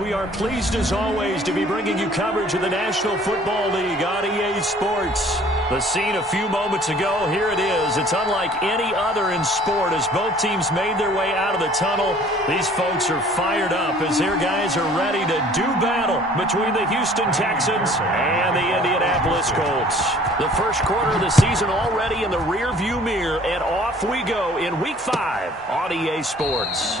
We are pleased as always to be bringing you coverage of the National Football League on EA Sports. The scene a few moments ago, here it is. It's unlike any other in sport as both teams made their way out of the tunnel. These folks are fired up as their guys are ready to do battle between the Houston Texans and the Indianapolis Colts. The first quarter of the season already in the rearview mirror, and off we go in Week 5 on EA Sports.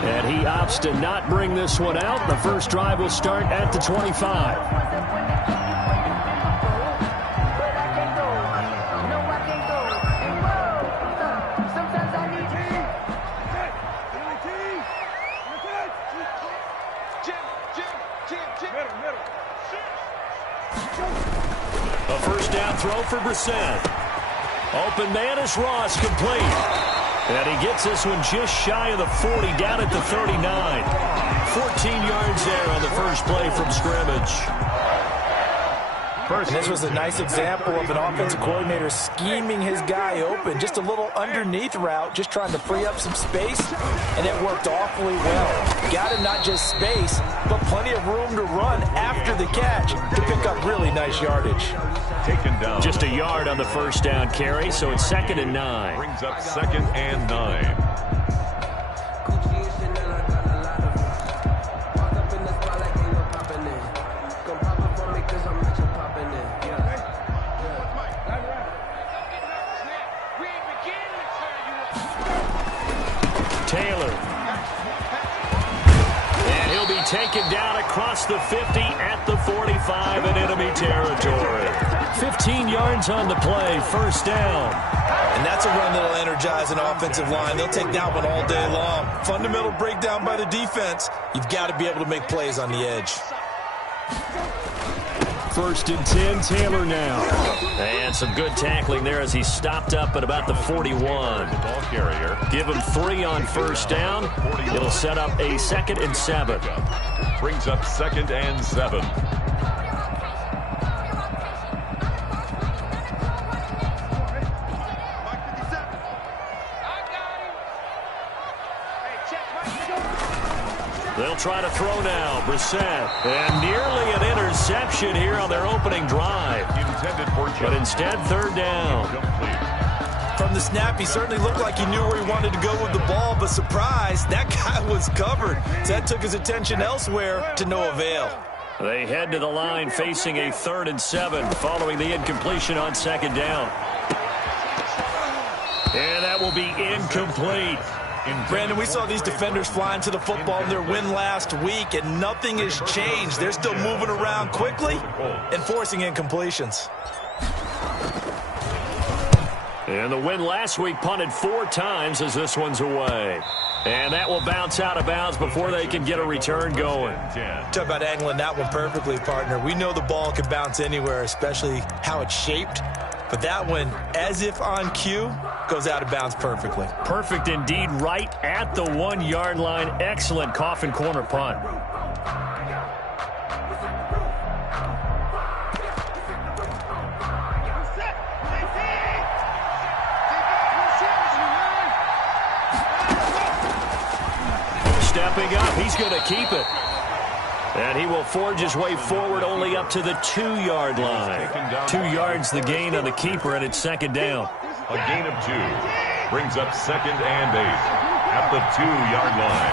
And he opts to not bring this one out. The first drive will start at the 25. A first down throw for Brissett. Open man is Ross, complete. And he gets this one just shy of the 40, down at the 39. 14 yards there on the first play from scrimmage. And this was a nice example of an offensive coordinator scheming his guy open. Just a little underneath route, just trying to free up some space, and it worked awfully well. Got him not just space, but plenty of room to run after the catch to pick up really nice yardage. Taken down. Just a yard on the first down carry, so it's 2nd and 9. Brings up 2nd and 9. Taken down across the 50 at the 45 in enemy territory. 15 yards on the play, first down. And that's a run that'll energize an offensive line. They'll take that one all day long. Fundamental breakdown by the defense. You've got to be able to make plays on the edge. 1st and 10, Taylor now. And some good tackling there as he stopped up at about the 41. Ball carrier. Give him 3 on first down. It'll set up a 2nd and 7. Brings up 2nd and 7. They'll try to throw now. Brissett. And nearly an interception here on their opening drive. But instead, 3rd down. From the snap, he certainly looked like he knew where he wanted to go with the ball, but surprise, that guy was covered. So that took his attention elsewhere to no avail. They head to the line facing a 3rd and 7 following the incompletion on 2nd down. And that will be incomplete. Brandon, we saw these defenders flying to the football in their win last week, and nothing has changed. They're still moving around quickly and forcing incompletions. And the win last week punted 4 times as this one's away. And that will bounce out of bounds before they can get a return going. Talk about angling that one perfectly, partner. We know the ball can bounce anywhere, especially how it's shaped. But that one, as if on cue, goes out of bounds perfectly. Perfect indeed, right at the 1-yard line. Excellent coffin corner punt. Stepping up, he's going to keep it. And he will forge his way forward only up to the 2-yard line. 2 yards the gain on the keeper, and it's 2nd down. A gain of 2. Brings up 2nd and 8 at the 2-yard line.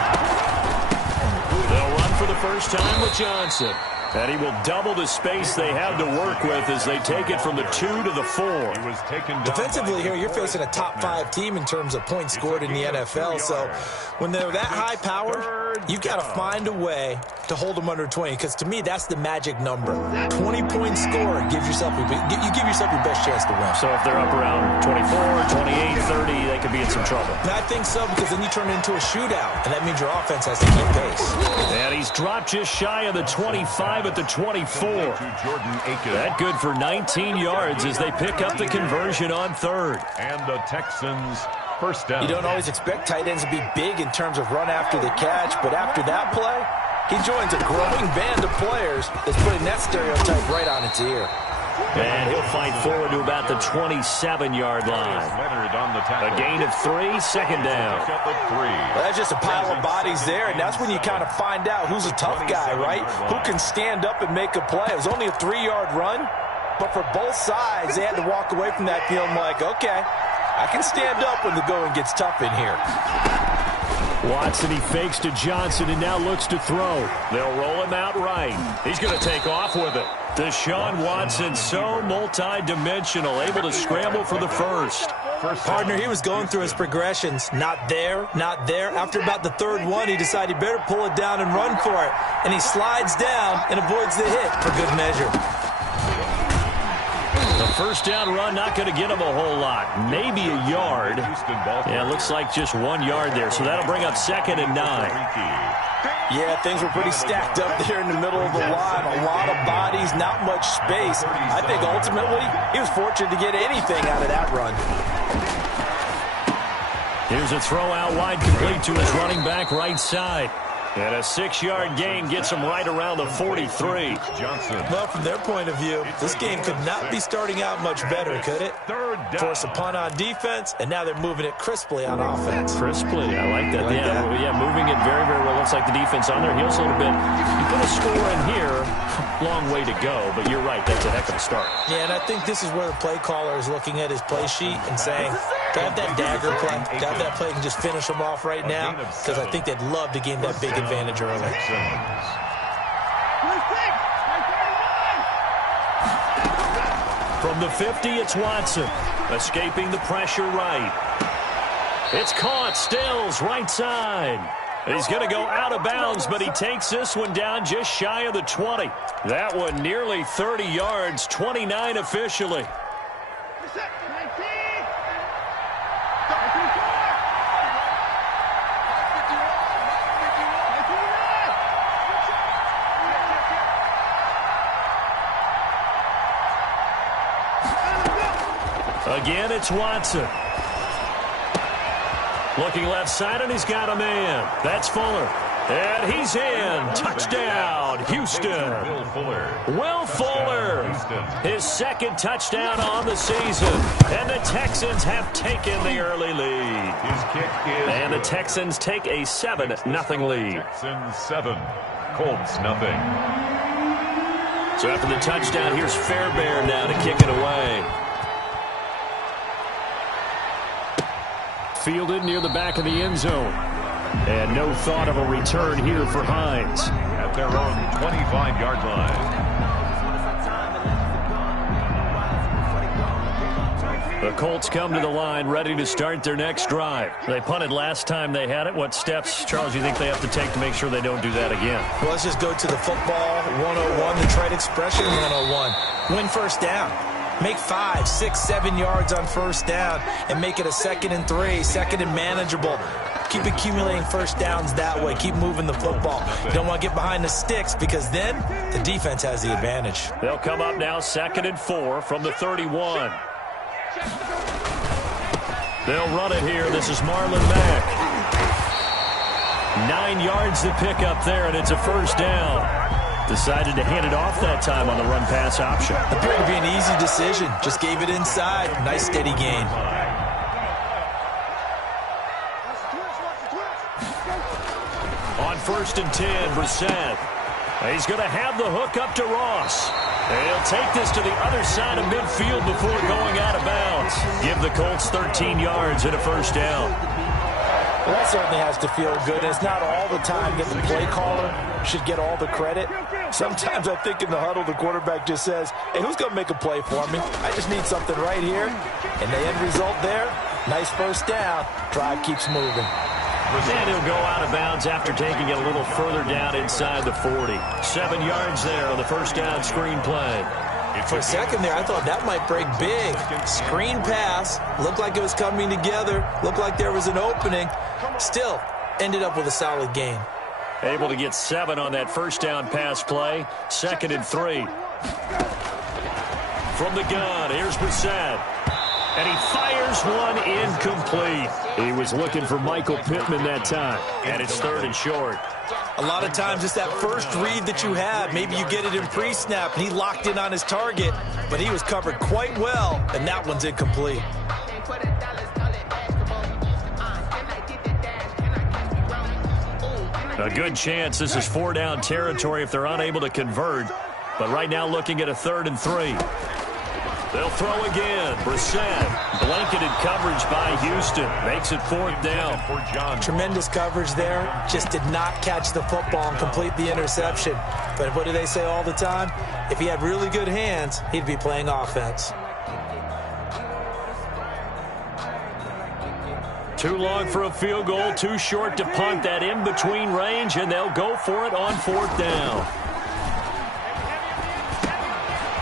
They'll run for the first time with Johnson. And he will double the space they have to work with as they take it from the 2 to the 4. He was taken Defensively here, you're facing a top 5 team in terms of points scored in the NFL. So when they're that high powered, you've got to find a way to hold them under 20. Because to me, that's the magic number. 20-point score gives yourself you give yourself your best chance to win. So if they're up around 24, 28, 30, they could be in some trouble. And I think so, because then you turn it into a shootout, and that means your offense has to keep pace. And he's dropped just shy of the 25 at the 24. That good for 19 yards as they pick up the conversion on 3rd. And the Texans first down. You don't always expect tight ends to be big in terms of run after the catch, but after that play, he joins a growing band of players that's putting that stereotype right on its ear. And he'll fight forward to about the 27-yard line. A gain of 3, second down. Well, that's just a pile of bodies there, and that's when you kind of find out who's a tough guy, right? Who can stand up and make a play. It was only a 3-yard run, but for both sides, they had to walk away from that feeling like, okay, I can stand up when the going gets tough in here. Watson, he fakes to Johnson and now looks to throw. They'll roll him out right. He's going to take off with it. Deshaun Watson, so multi-dimensional, able to scramble for the first. Partner, he was going through his progressions. Not there, not there. After about the third one, he decided he better pull it down and run for it. And he slides down and avoids the hit for good measure. The first down run not going to get him a whole lot. Maybe a yard. Yeah, it looks like just 1 yard there. So that'll bring up 2nd and 9. Yeah, things were pretty stacked up there in the middle of the line. A lot of bodies, not much space. I think ultimately he was fortunate to get anything out of that run. Here's a throw out wide, complete to his running back right side. And a 6-yard gain gets him right around the 43. Johnson. Well, from their point of view, this game could not be starting out much better, could it? Force a punt on defense, and now they're moving it crisply on offense. Crisply, I like that. Yeah, moving it very, very well. Looks like the defense on their heels a little bit. You put a score in here, long way to go, but you're right, that's a heck of a start. Yeah, and I think this is where the play caller is looking at his play sheet and saying, do I have that dagger play? Do I have that play and just finish them off right now? Because I think they'd love to gain that big advantage early. From the 50, it's Watson. Escaping the pressure right. It's caught. Stills right side. He's going to go out of bounds, but he takes this one down just shy of the 20. That one nearly 30 yards, 29 officially. Again, it's Watson. Looking left side, and he's got a man. That's Fuller. And he's in. Touchdown, Houston. Will Fuller. His 2nd touchdown on the season. And the Texans have taken the early lead. And the Texans take a 7-0 lead. Texans 7, Colts nothing. So after the touchdown, here's Fairbairn now to kick it away. Fielded near the back of the end zone. And no thought of a return here for Hines. At their own 25-yard line. The Colts come to the line ready to start their next drive. They punted last time they had it. What steps, Charles, you think they have to take to make sure they don't do that again? Well, let's just go to the football 101, the trade expression 101. Win first down. Make 5, 6, 7 yards on first down and make it a 2nd and 3, 2nd and manageable. Keep accumulating first downs that way. Keep moving the football. You don't want to get behind the sticks because then the defense has the advantage. They'll come up now 2nd and 4 from the 31. They'll run it here. This is Marlon Mack. 9 yards to pick up there, and it's a first down. Decided to hand it off that time on the run-pass option. Appeared to be an easy decision. Just gave it inside. Nice, steady gain. On 1st and 10, Brissett. He's going to have the hook up to Ross. He'll take this to the other side of midfield before going out of bounds. Give the Colts 13 yards and a first down. Well, that certainly has to feel good. It's not all the time that the play caller should get all the credit. Sometimes I think in the huddle, the quarterback just says, hey, who's going to make a play for me? I just need something right here. And the end result there, nice first down. Drive keeps moving. And he'll go out of bounds after taking it a little further down inside the 40. 7 yards there on the first down screen play. For a second there, I thought that might break big. Screen pass. Looked like it was coming together. Looked like there was an opening. Still, ended up with a solid gain. Able to get 7 on that first down pass play. 2nd and 3. From the gun, here's Brissett. And he fires one incomplete. He was looking for Michael Pittman that time. And it's 3rd and short. A lot of times it's that first read that you have. Maybe you get it in pre-snap, and he locked in on his target, but he was covered quite well, and that one's incomplete. A good chance this is 4-down territory if they're unable to convert. But right now looking at a 3rd and 3. They'll throw again. Brissett, blanketed coverage by Houston. Makes it 4th down. Tremendous coverage there. Just did not catch the football and complete the interception. But what do they say all the time? If he had really good hands, he'd be playing offense. Too long for a field goal, too short to punt. That in-between range, and they'll go for it on 4th down.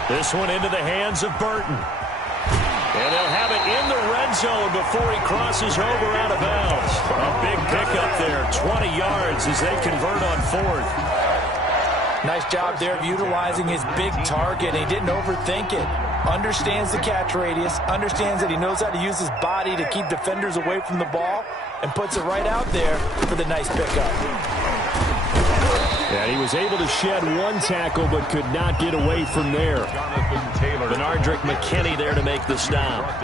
This one into the hands of Burton. And they'll have it in the red zone before he crosses over out of bounds. A big pickup there, 20 yards as they convert on 4th. Nice job there of utilizing his big target. He didn't overthink it. Understands the catch radius, understands that he knows how to use his body to keep defenders away from the ball, and puts it right out there for the nice pickup. Yeah, he was able to shed one tackle but could not get away from there. Benardrick McKinney there to make the stop.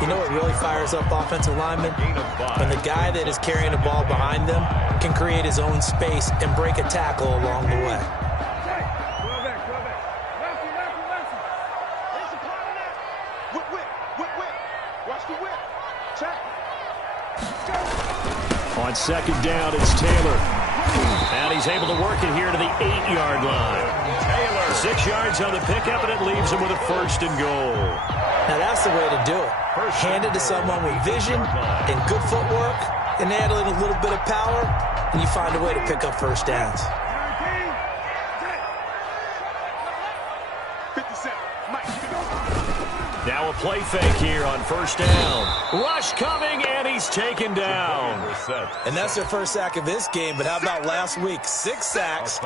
You know what really fires up offensive linemen? When the guy that is carrying the ball behind them can create his own space and break a tackle along the way. On 2nd down, it's Taylor. And he's able to work it here to the 8-yard line. Taylor, 6 yards on the pickup, and it leaves him with a 1st and goal. Now that's the way to do it. Hand it to someone with vision and good footwork, and add a little bit of power, and you find a way to pick up 1st downs. Now a play fake here on 1st down. Rush coming, and he's taken down. And that's their first sack of this game, but how about last week? 6 sacks,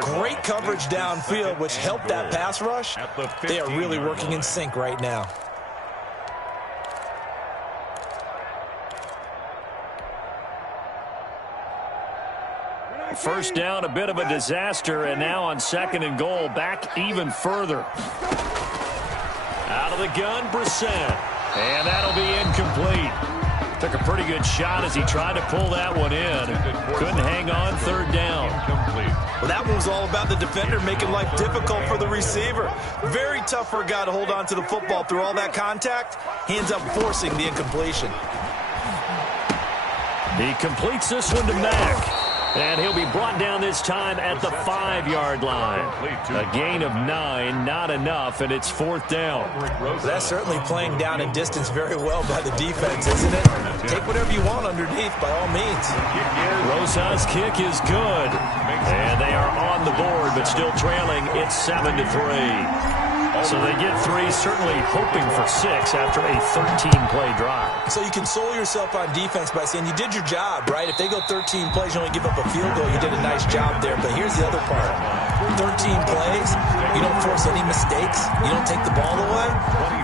great coverage downfield, which helped that pass rush. They are really working in sync right now. First down, a bit of a disaster, and now on 2nd and goal, back even further. Out of the gun, Brissett. And that'll be incomplete. Took a pretty good shot as he tried to pull that one in. Couldn't hang on, 3rd down. Well, that one was all about the defender making life difficult for the receiver. Very tough for a guy to hold on to the football through all that contact. He ends up forcing the incompletion. He completes this one to Mack. And he'll be brought down this time at the 5-yard line. A gain of 9, not enough, and it's 4th down. That's certainly playing down in distance very well by the defense, isn't it? Take whatever you want underneath, by all means. Rosas' kick is good. And they are on the board, but still trailing. It's 7-3. So they get 3, certainly hoping for 6 after a 13-play drive. So you console yourself on defense by saying you did your job, right? If they go 13 plays, you only give up a field goal, you did a nice job there. But here's the other part. 13 plays, you don't force any mistakes, you don't take the ball away.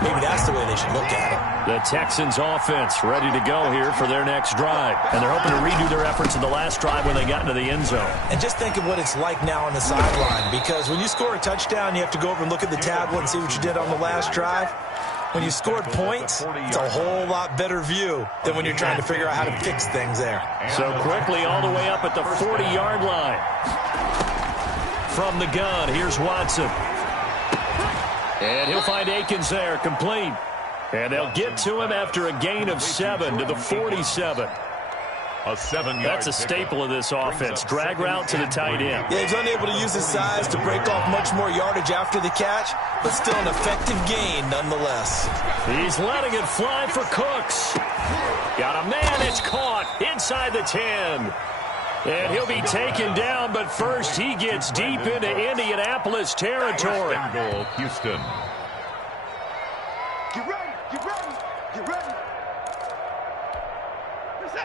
Maybe that's the way they should look at it. The Texans offense ready to go here for their next drive. And they're hoping to redo their efforts in the last drive when they got into the end zone. And just think of what it's like now on the sideline, because when you score a touchdown, you have to go over and look at the tablet and see what you did on the last drive. When you scored points, it's a whole lot better view than when you're trying to figure out how to fix things there. So quickly all the way up at the 40-yard line. From the gun, here's Watson. And he'll find Akins there, complete. And they'll get to him after a gain of 7 to the 47. That's a staple of this offense. Drag route to the tight end. Yeah, he's unable to use his size to break off much more yardage after the catch, but still an effective gain nonetheless. He's letting it fly for Cooks. Got a man, it's caught inside the 10. And he'll be taken down, but first he gets deep into Indianapolis territory. Goal, Houston. Get ready, get ready, get ready.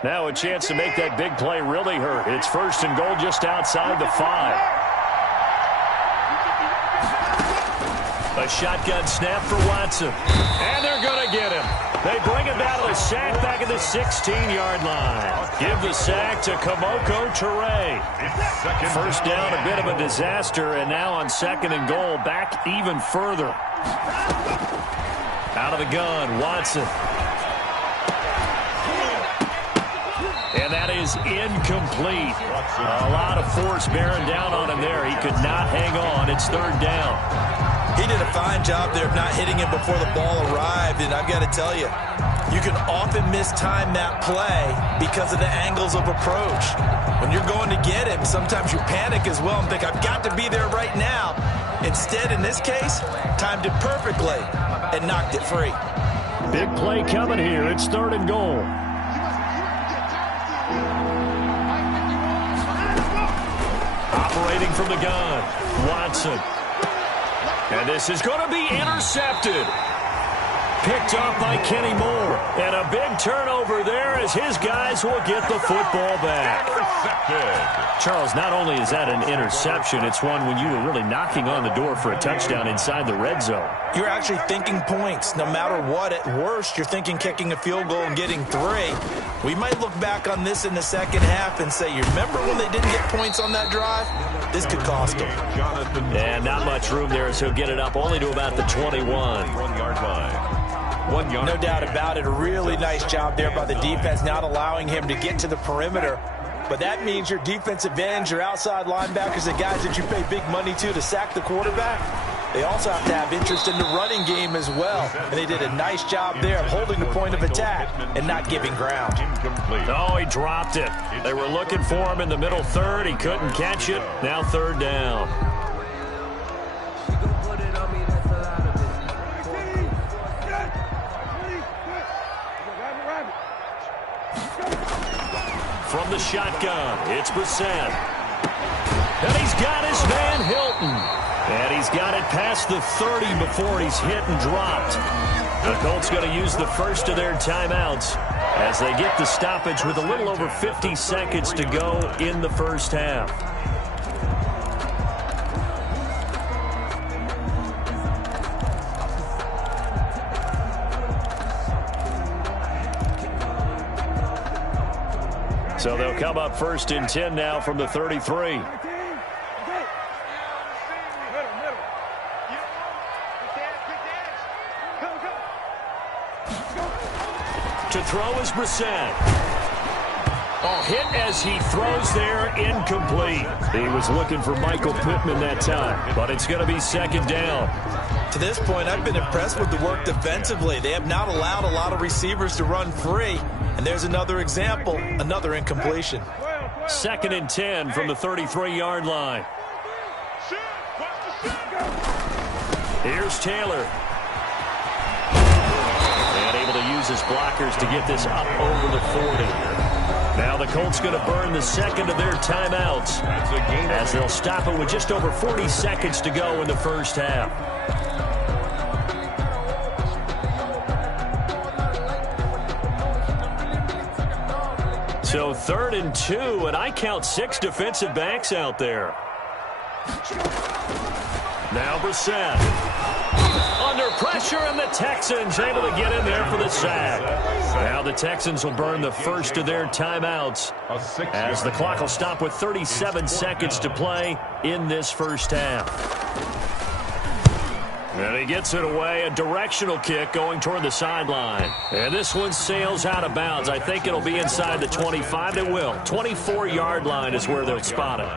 Now a chance to make that big play really hurt. It's 1st and goal just outside the 5. A shotgun snap for Watson. And they're going to get him. They bring him down to the sack back at the 16-yard line. Give the sack to Kamoko Toure. First down, a bit of a disaster, and now on 2nd and goal, back even further. Out of the gun, Watson. And that is incomplete. A lot of force bearing down on him there. He could not hang on. It's 3rd down. He did a fine job there of not hitting him before the ball arrived, and I've got to tell you, you can often mistime that play because of the angles of approach. When you're going to get him, sometimes you panic as well and think, I've got to be there right now. Instead, in this case, timed it perfectly and knocked it free. Big play coming here. It's 3rd and goal. Operating from the gun, Watson. And this is going to be intercepted. Picked off by Kenny Moore. And a big turnover there as his guys will get the football back. Charles, not only is that an interception, it's one when you were really knocking on the door for a touchdown inside the red zone. You're actually thinking points. No matter what, at worst, you're thinking kicking a field goal and getting 3. We might look back on this in the second half and say, you remember when they didn't get points on that drive? This could cost them. And not much room there, so he'll get it up only to about the 21. 1-yard line. 1 yard. No doubt about it. A really nice job there by the defense, not allowing him to get to the perimeter. But that means your defensive ends, your outside linebackers, the guys that you pay big money to sack the quarterback, they also have to have interest in the running game as well. And they did a nice job there of holding the point of attack and not giving ground. Oh, he dropped it. They were looking for him in the middle 3rd. He couldn't catch it. Now 3rd down. From the shotgun, it's Brissett. And he's got his man Hilton. And he's got it past the 30 before he's hit and dropped. The Colts going to use the first of their timeouts as they get the stoppage with a little over 50 seconds to go in the first half. So they'll come up 1st and 10 now from the 33. To throw is Brissett. Oh, hit as he throws there, incomplete. He was looking for Michael Pittman that time, but it's going to be 2nd down. To this point, I've been impressed with the work defensively. They have not allowed a lot of receivers to run free. And there's another example, another incompletion. 2nd and 10 from the 33-yard line. Here's Taylor. And able to use his blockers to get this up over the 40. Now the Colts going to burn the 2nd of their timeouts as they'll stop it with just over 40 seconds to go in the first half. So 3rd and 2, and I count 6 defensive backs out there. Now Brissett. Under pressure, and the Texans able to get in there for the sack. Now the Texans will burn the first of their timeouts as the clock will stop with 37 seconds to play in this first half. And he gets it away, a directional kick going toward the sideline. And this one sails out of bounds. I think it'll be inside the 25. It will. 24-yard line is where they'll spot it.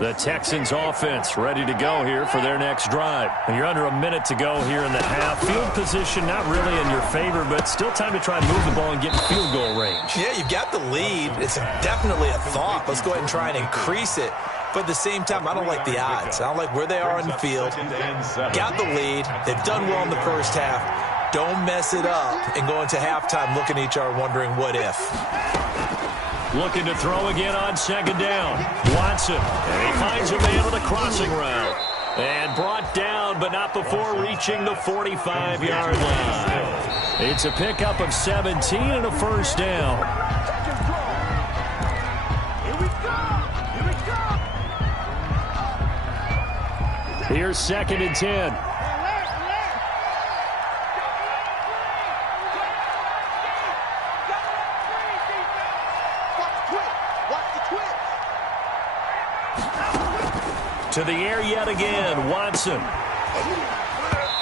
The Texans offense ready to go here for their next drive. And you're under a minute to go here in the half. Field position not really in your favor, but still time to try and move the ball and get in field goal range. Yeah, you've got the lead. It's definitely a thought. Let's go ahead and try and increase it. But at the same time, I don't like the odds. I don't like where they are in the field. Got the lead. They've done well in the first half. Don't mess it up and go into halftime looking at each other wondering what if. Looking to throw again on 2nd down. Watson. And he finds a man with a crossing route. And brought down, but not before reaching the 45-yard line. It's a pickup of 17 and a first down. Here's 2nd and 10. To the air yet again, Watson.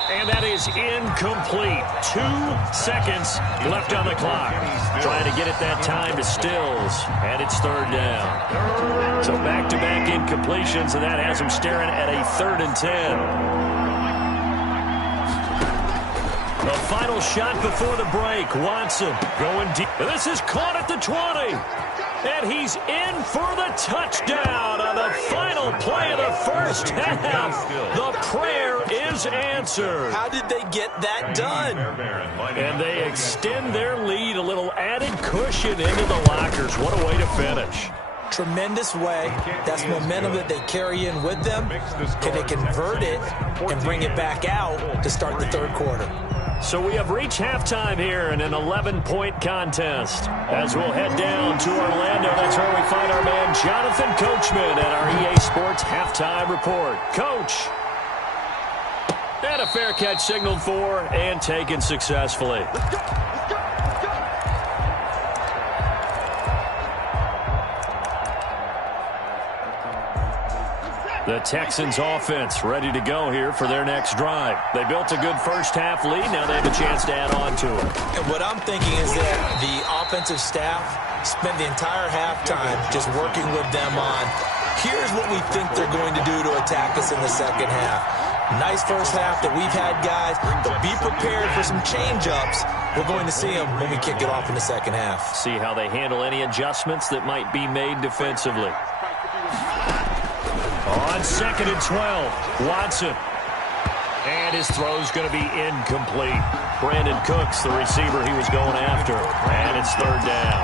And that is incomplete. 2 seconds left on the clock. Trying to get it that time to Stills. And it's 3rd down. So back-to-back incompletions, and that has him staring at a 3rd and 10. The final shot before the break. Watson going deep. This is caught at the 20. And he's in for the touchdown on the final play of the first half. The prayer is answered. How did they get that done? And they extend their lead, a little added cushion into the lockers. What a way to finish. Tremendous way. That's momentum that they carry in with them. Can they convert it and bring it back out to start the 3rd quarter? So we have reached halftime here in an 11-point contest. As we'll head down to Orlando, that's where we find our man Jonathan Coachman at our EA Sports Halftime Report. Coach. And a fair catch signaled for and taken successfully. The Texans offense ready to go here for their next drive. They built a good first half lead. Now they have a chance to add on to it. And what I'm thinking is that the offensive staff spent the entire halftime just working with them on, here's what we think they're going to do to attack us in the second half. Nice first half that we've had, guys, but be prepared for some change-ups. We're going to see them when we kick it off in the second half. See how they handle any adjustments that might be made defensively. On 2nd and 12, Watson. And his throw's going to be incomplete. Brandon Cooks, the receiver he was going after. And it's 3rd down.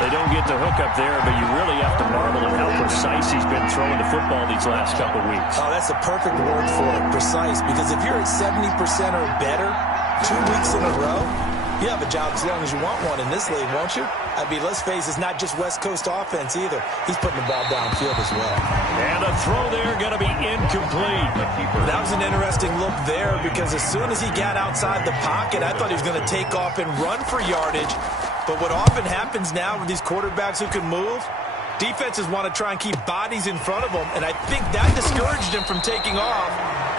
They don't get the hook up there, but you really have to marvel at how precise he's been throwing the football these last couple weeks. Oh, that's a perfect word for it, precise. Because if you're at 70% or better 2 weeks in a row, you have a job as long as you want one in this league, won't you? I mean, let's face it, it's not just West Coast offense either. He's putting the ball downfield as well. And the throw there going to be incomplete. That was an interesting look there because as soon as he got outside the pocket, I thought he was going to take off and run for yardage. But what often happens now with these quarterbacks who can move, defenses want to try and keep bodies in front of them, and I think that discouraged him from taking off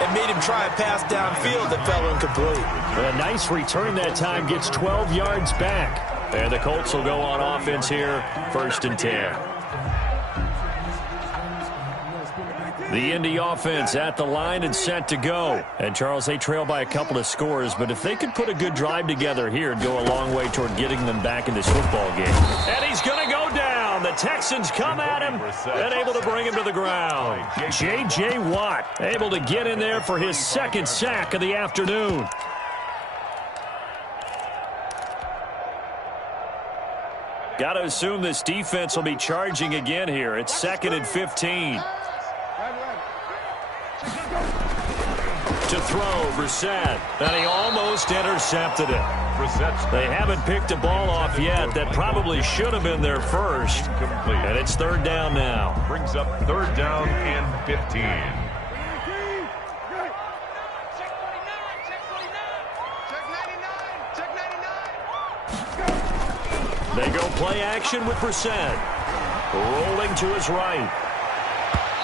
and made him try a pass downfield that fell incomplete. A nice return that time, gets 12 yards back. And the Colts will go on offense here, 1st and 10. The Indy offense at the line and set to go. And, Charles, they trail by a couple of scores, but if they could put a good drive together here, it'd go a long way toward getting them back in this football game. And he's going to go down. The Texans come at him and able to bring him to the ground. J.J. Watt able to get in there for his 2nd sack of the afternoon. Got to assume this defense will be charging again here. It's 2nd and 15. To throw, Brissett. And he almost intercepted it. They haven't picked a ball off yet. That probably should have been their first. And it's 3rd down now. Brings up 3rd down and 15. They go play action with Brissett. Rolling to his right.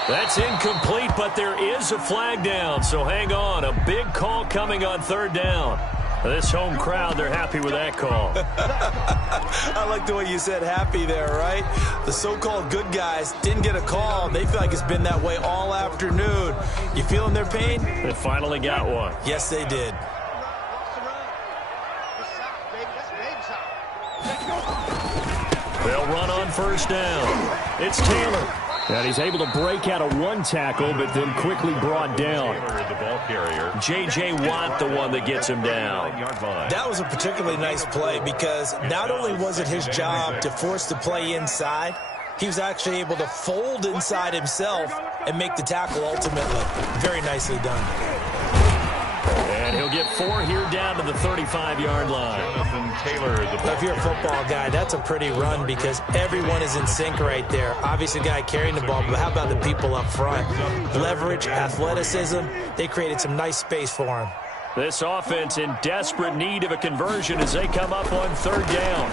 That's incomplete, but there is a flag down, so hang on. A big call coming on 3rd down. This home crowd, they're happy with that call. I like the way you said happy there, right? The so-called good guys didn't get a call. They feel like it's been that way all afternoon. You feeling their pain? They finally got one. Yes, they did. They'll run on 1st down. It's Taylor. And he's able to break out of one tackle, but then quickly brought down. J.J. Watt, the one that gets him down. That was a particularly nice play because not only was it his job to force the play inside, he was actually able to fold inside himself and make the tackle ultimately. Very nicely done. And he'll get 4 here down to the 35-yard line. Jonathan Taylor, if you're a football guy, that's a pretty run because everyone is in sync right there. Obviously, the guy carrying the ball, but how about the people up front? Leverage, athleticism, they created some nice space for him. This offense in desperate need of a conversion as they come up on 3rd down.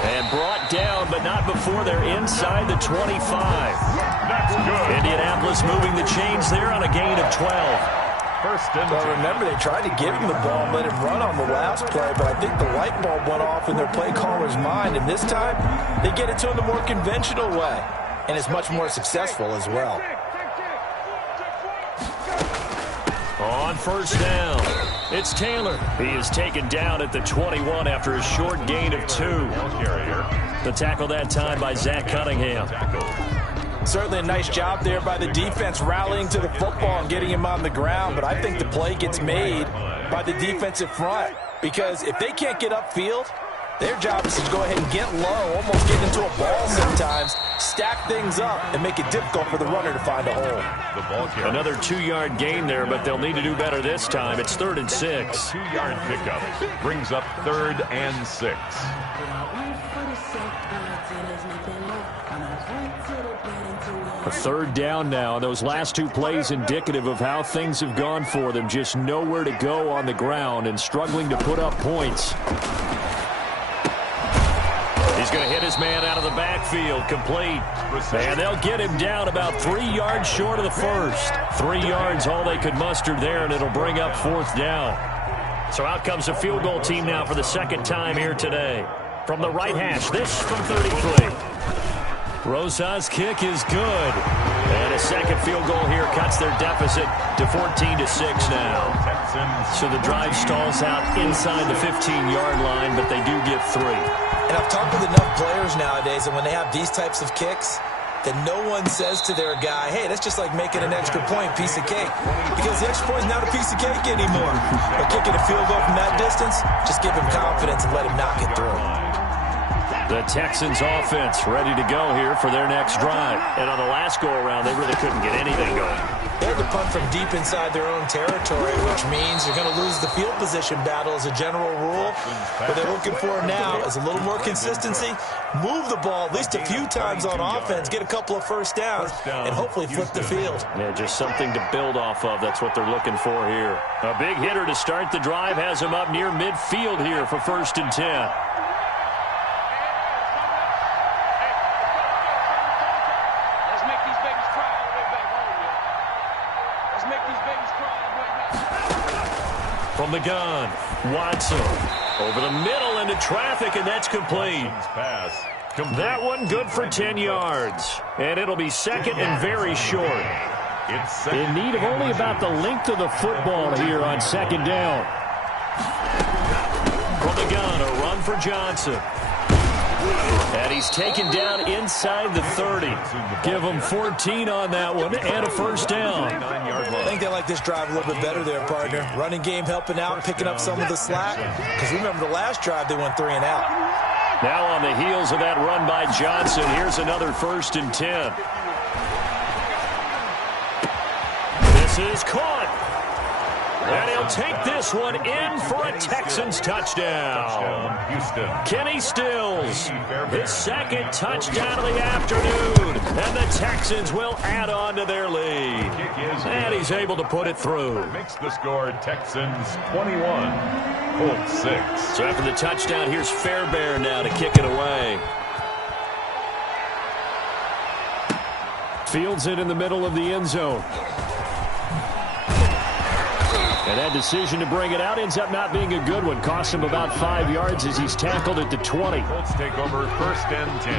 And brought down, but not before they're inside the 25. That's good. Indianapolis moving the chains there on a gain of 12. First and Well, remember, they tried to give him the ball and let him run on the last play, but I think the light bulb went off in their play caller's mind, and this time they get it to him the more conventional way, and it's much more successful as well. On 1st down, it's Taylor. He is taken down at the 21 after a short gain of 2. The tackle that time by Zach Cunningham. Certainly a nice job there by the defense rallying to the football and getting him on the ground, but I think the play gets made by the defensive front because if they can't get upfield, their job is to go ahead and get low, almost get into a ball sometimes, stack things up, and make it difficult for the runner to find a hole. Another 2-yard gain there, but they'll need to do better this time. It's 3rd and 6. 2-yard pickup brings up 3rd and 6. A 3rd down now. Those last 2 plays indicative of how things have gone for them. Just nowhere to go on the ground and struggling to put up points. He's going to hit his man out of the backfield, complete. And they'll get him down about 3 yards short of the first. 3 yards, all they could muster there, and it'll bring up 4th down. So out comes a field goal team now for the 2nd time here today. From the right hash, this from 33. Rosa's kick is good. And a 2nd field goal here cuts their deficit to 14-6 now. So the drive stalls out inside the 15-yard line, but they do get 3. And I've talked with enough players nowadays, and when they have these types of kicks, then no one says to their guy, hey, that's just like making an extra point, piece of cake. Because the extra point is not a piece of cake anymore. But kicking a field goal from that distance, just give him confidence and let him knock it through. The Texans offense ready to go here for their next drive. And on the last go-around, they really couldn't get anything going. They had to punt from deep inside their own territory, which means you're going to lose the field position battle as a general rule. What they're looking for now is a little more consistency, move the ball at least a few times on offense, get a couple of first downs, and hopefully flip the field. Yeah, just something to build off of. That's what they're looking for here. A big hitter to start the drive has him up near midfield here for 1st and 10. From the gun, Watson over the middle into traffic, and that's complete. That one good for 10 yards, and it'll be 2nd and very short. In need of only about the length of the football here on 2nd down. From the gun, a run for Johnson. And he's taken down inside the 30. Give him 14 on that one and a 1st down. I think they like this drive a little bit better there, partner. Running game helping out, picking up some of the slack. Because remember the last drive, they went 3 and out. Now on the heels of that run by Johnson, here's another 1st and 10. This is caught. And he'll take this one in for a Texans touchdown. Kenny Stills, his 2nd touchdown of the afternoon. And the Texans will add on to their lead. And he's able to put it through. Makes the score Texans 21, Colts 6. So after the touchdown, here's Fairbairn now to kick it away. Fields it in the middle of the end zone. And that decision to bring it out ends up not being a good one. Cost him about 5 yards as he's tackled at the 20. Colts take over 1st and 10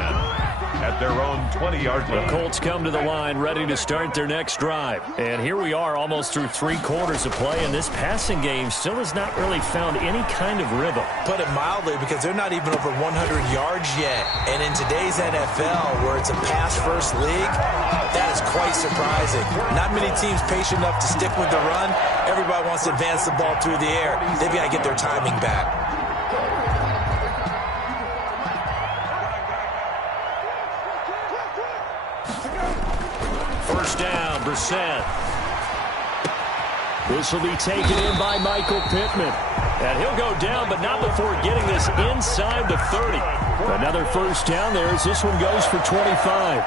at their own 20-yard line. The Colts come to the line ready to start their next drive. And here we are almost through 3 quarters of play, and this passing game still has not really found any kind of rhythm. Put it mildly, because they're not even over 100 yards yet. And in today's NFL, where it's a pass-first league, that is quite surprising. Not many teams patient enough to stick with the run. Everybody wants to advance the ball through the air. They've got to get their timing back. First down, Brissett. This will be taken in by Michael Pittman. And he'll go down, but not before getting this inside the 30. Another first down there as this one goes for 25.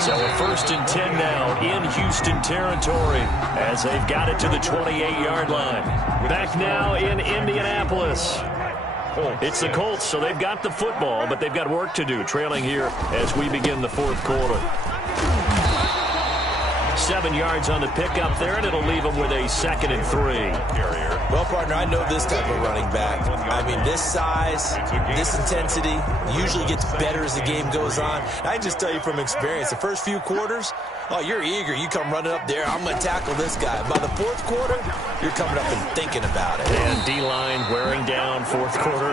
So a 1st and 10 now in Houston territory as they've got it to the 28-yard line. Back now in Indianapolis. It's the Colts, so they've got the football, but they've got work to do, trailing here as we begin the 4th quarter. 7 yards on the pickup there, and it'll leave them with a 2nd and 3. Well, partner, I know this type of running back. I mean, this size, this intensity usually gets better as the game goes on. I can just tell you from experience, the first few quarters, oh, you're eager. You come running up there, I'm going to tackle this guy. By the 4th quarter, you're coming up and thinking about it. And D-line wearing down 4th quarter.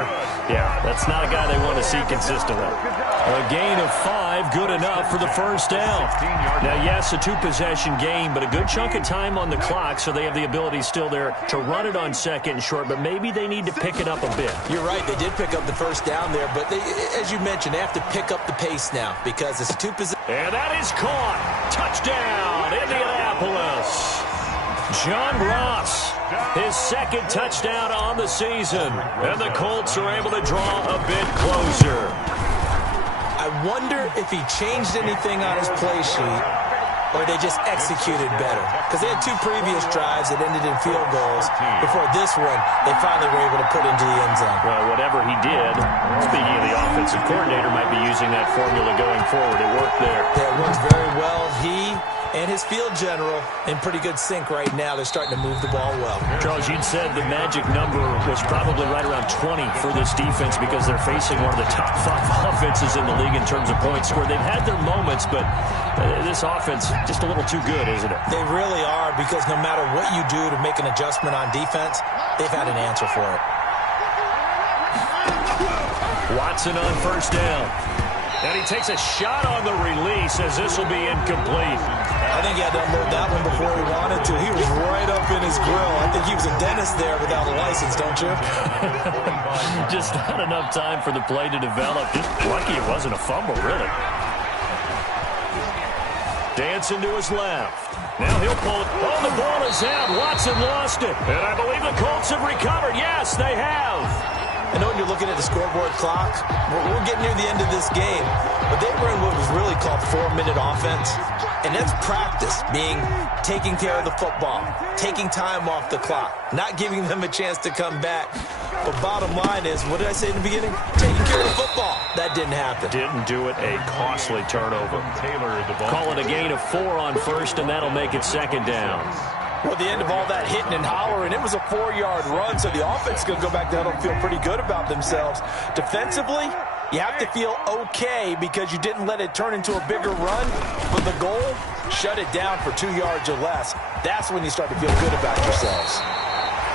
Yeah, that's not a guy they want to see consistently. A gain of 5, good enough for the first down. Now, yes, a 2-possession game, but a good chunk of time on the clock, so they have the ability still there to run it on 2nd and short, but maybe they need to pick it up a bit. You're right. They did pick up the first down there, but they, as you mentioned, they have to pick up the pace now because it's a 2-possession. And that is caught. Touchdown, Indianapolis. John Ross, his 2nd touchdown on the season. And the Colts are able to draw a bit closer. I wonder if he changed anything on his play sheet or they just executed better. Because they had 2 previous drives that ended in field goals. Before this one, they finally were able to put into the end zone. Well, whatever he did, speaking of the offensive coordinator, might be using that formula going forward. It worked there. Yeah, it worked very well. He and his field general in pretty good sync right now. They're starting to move the ball well. Charles, you'd said the magic number was probably right around 20 for this defense because they're facing one of the top 5 offenses in the league in terms of points scored. They've had their moments, but this offense just a little too good, isn't it? They really are, because no matter what you do to make an adjustment on defense, they've had an answer for it. Watson on first down. And he takes a shot on the release as this will be incomplete. I think he had to unload that one before he wanted to. He was right up in his grill. I think he was a dentist there without a license, don't you? Just not enough time for the play to develop. Just lucky it wasn't a fumble, really. Dancing to his left. Now he'll pull it. Oh, the ball is out. Watson lost it. And I believe the Colts have recovered. Yes, they have. I know when you're looking at the scoreboard clock, we're getting near the end of this game, but they were in what was really called 4-minute offense, and that's practice, being taking care of the football, taking time off the clock, not giving them a chance to come back. But bottom line is, what did I say in the beginning? Taking care of the football. That didn't happen. Didn't do it. A costly turnover. Call it a gain of 4 on first, and that'll make it 2nd down. Well, at the end of all that hitting and hollering, it was a 4-yard run, so the offense is going to go back down and feel pretty good about themselves. Defensively, you have to feel okay because you didn't let it turn into a bigger run, but the goal, shut it down for 2 yards or less. That's when you start to feel good about yourselves.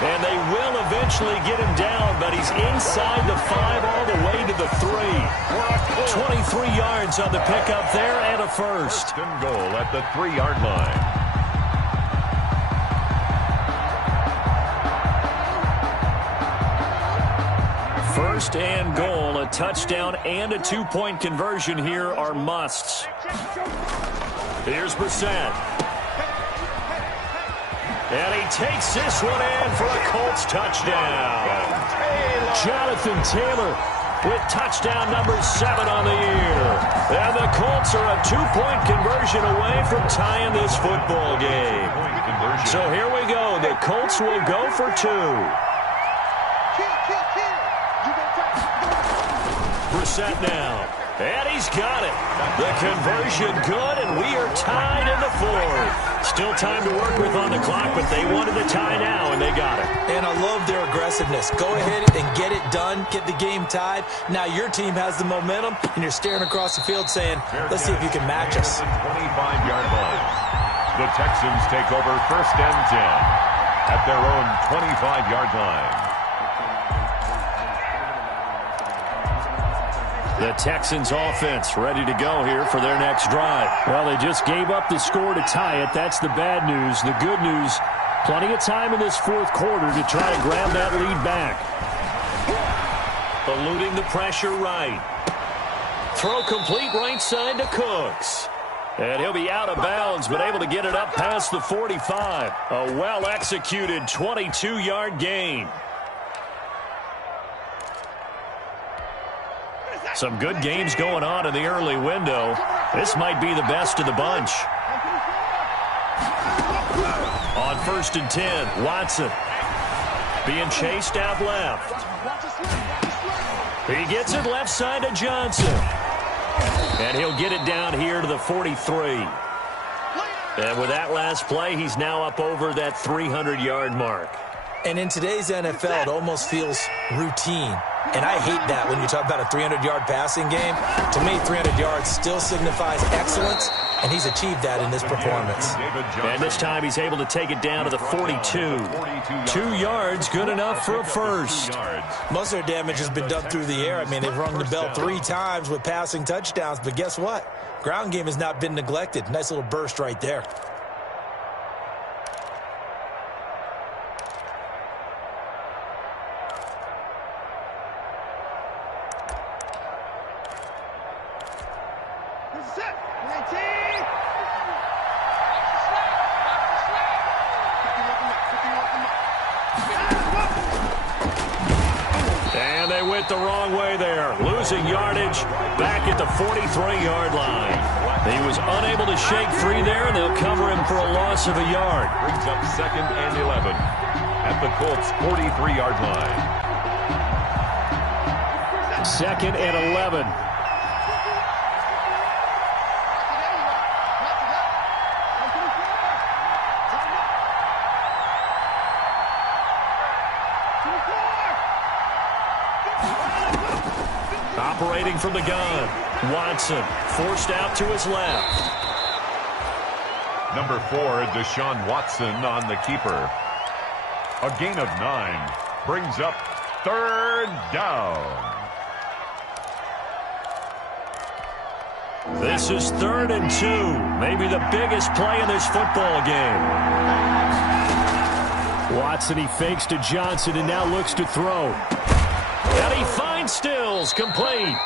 And they will eventually get him down, but he's inside the 5 all the way to the 3. 23 yards on the pickup there and a first. First and goal at the 3-yard line. First and goal, a touchdown and a 2-point conversion here are musts. Here's Brissett. And he takes this one in for a Colts touchdown. Jonathan Taylor with touchdown number 7 on the year. And the Colts are a 2-point conversion away from tying this football game. So here we go. The Colts will go for 2. Brissett now. And he's got it. The conversion good, and we are tied in the 4th. Still time to work with on the clock, but they wanted the tie now, and they got it. And I love their aggressiveness. Go ahead and get it done, get the game tied. Now your team has the momentum, and you're staring across the field saying, let's see if you can match us. 25-yard line. The Texans take over 1st and 10 at their own 25-yard line. The Texans offense ready to go here for their next drive. Well, they just gave up the score to tie it. That's the bad news. The good news, plenty of time in this 4th quarter to try to grab that lead back. Eluding the pressure right. Throw complete right side to Cooks. And he'll be out of bounds, but able to get it up past the 45. A well-executed 22-yard gain. Some good games going on in the early window. This might be the best of the bunch. On 1st and 10, Watson being chased out left. He gets it left side to Johnson. And he'll get it down here to the 43. And with that last play, he's now up over that 300-yard mark. And in today's NFL, it almost feels routine. And I hate that when you talk about a 300-yard passing game. To me, 300 yards still signifies excellence, and he's achieved that in this performance. And this time he's able to take it down to the 42. 2 yards, good enough for a first. Most of their damage has been done through the air. I mean, they've rung the bell 3 times with passing touchdowns, but guess what? Ground game has not been neglected. Nice little burst right there. The wrong way there, losing yardage back at the 43-yard line. He was unable to shake free there, and they'll cover him for a loss of a yard. Brings up 2nd and 11 at the Colts' 43-yard line. 2nd and 11. Operating from the gun, Watson forced out to his left. Number 4, Deshaun Watson on the keeper. A gain of 9 brings up 3rd down. This is 3rd and 2, maybe the biggest play in this football game. Watson, he fakes to Johnson and now looks to throw. And he finds Stills, complete.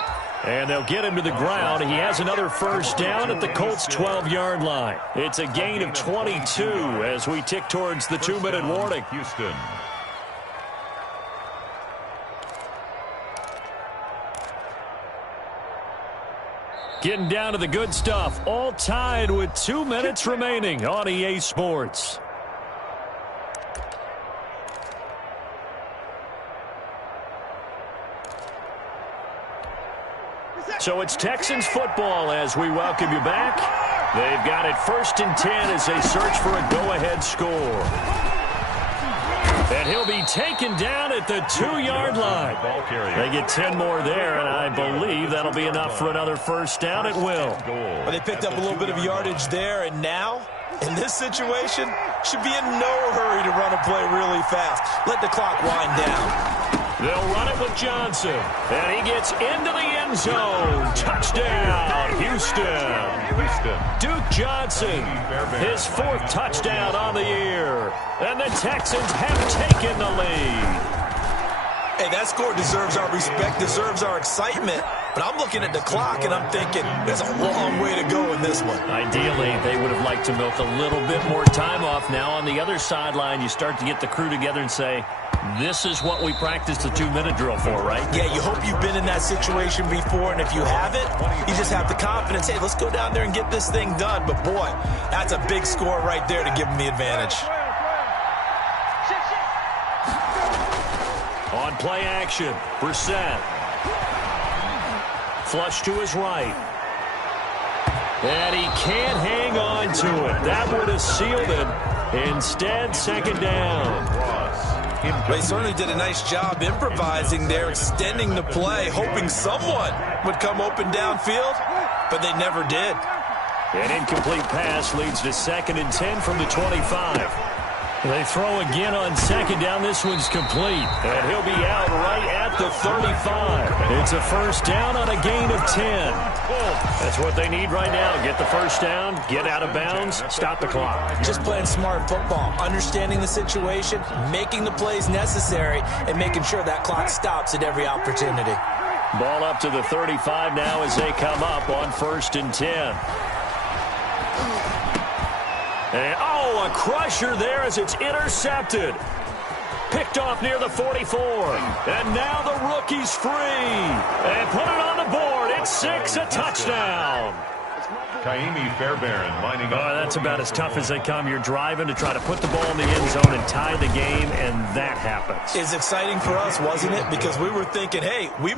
And they'll get him to the ground. He has another first down at the Colts' 12-yard line. It's a gain of 22 as we tick towards the 2-minute warning. Houston. Getting down to the good stuff. All tied with 2 minutes remaining on EA Sports. So it's Texans football as we welcome you back. They've got it 1st and 10 as they search for a go-ahead score. And he'll be taken down at the 2-yard line. They get 10 more there, and I believe that'll be enough for another first down. It will. Well, they picked up a little bit of yardage there, and now, in this situation, should be in no hurry to run a play really fast. Let the clock wind down. They'll run it with Johnson, and he gets into the end zone. Touchdown, Houston. Duke Johnson, his 4th touchdown on the year. And the Texans have taken the lead. Hey, that score deserves our respect, deserves our excitement. But I'm looking at the clock, and I'm thinking there's a long way to go in this one. Ideally, they would have liked to milk a little bit more time off. Now, on the other sideline, you start to get the crew together and say, this is what we practiced the 2-minute drill for, right? Yeah, you hope you've been in that situation before, and if you haven't, you just have the confidence, hey, let's go down there and get this thing done. But, boy, that's a big score right there to give them the advantage. On play action, Brissett. Flush to his right. And he can't hang on to it. That would have sealed it. Instead, 2nd down. They certainly did a nice job improvising there, extending the play, hoping someone would come open downfield, but they never did. An incomplete pass leads to 2nd and 10 from the 25. They throw again on 2nd down. This one's complete, and he'll be out right at the 35. It's a first down on a gain of 10. That's what they need right now. Get the first down, get out of bounds, stop the clock. Just playing smart football, understanding the situation, making the plays necessary, and making sure that clock stops at every opportunity. Ball up to the 35 now as they come up on 1st and 10. And, oh, a crusher there as it's intercepted. Picked off near the 44. And now the rookie's free. And put it on the board. It's 6, a touchdown. Kaimi Fairbairn lining up. Oh, that's about as tough as they come. You're driving to try to put the ball in the end zone and tie the game, and that happens. It's exciting for us, wasn't it? Because we were thinking, hey, we